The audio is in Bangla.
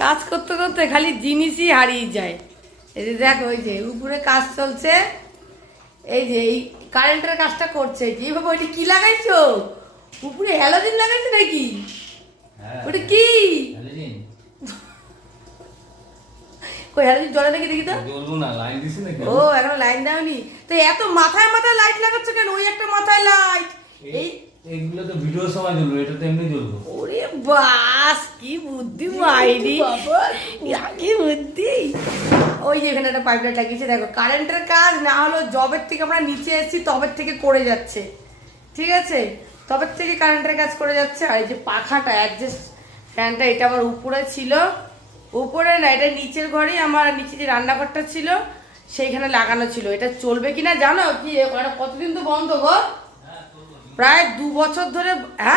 কাজ করতে করতে খালি জিনিসই হারিয়ে যায়। এই যে দেখো, ওই যে উপরে কাজ চলছে, এই যে এই কারেন্টের কাজটা করছে। কি বাবা, ওইটা কি লাগাইছো? উপরে হ্যালোজিন লাগাইছো নাকি? ওটা কি? কই হ্যালোজিন জ্বলে নাকি দেখি তো। জ্বলবো না, লাইন দিছি নাকি? ও এখনো লাইন দাওনি তো? এত মাথায় মাথায় লাইট লাগাচ্ছ কেন? ওই একটা মাথায় লাইট, এই এইগুলো তো ভিডিওর সময় জ্বলবে, এটা তো এমনি জ্বলবো। ওরে বাস, কি বুদ্ধি মাইরি বাবা, কি বুদ্ধি। ওই যে এখানে একটা পাইপ লাইট লাগিয়েছে, দেখো কারেন্টের কাজ না হলো জবের থেকে আমরা নিচে এসেছি, তবের থেকে করে যাচ্ছে, ঠিক আছে, তবের থেকে কারেন্টের কাজ করে যাচ্ছে। আর এই যে পাখাটা, অ্যাডজাস্ট ফ্যানটা, এটা আমার উপরে ছিল, উপরে না, এটা নিচের ঘরে, আমার নিচে যে রান্নাঘরটা ছিল সেইখানে লাগানো ছিল। এটা চলবে কিনা জানো? কি কতদিন তো বন্ধ গো, প্রায় 2 বছর ধরে। হ্যাঁ,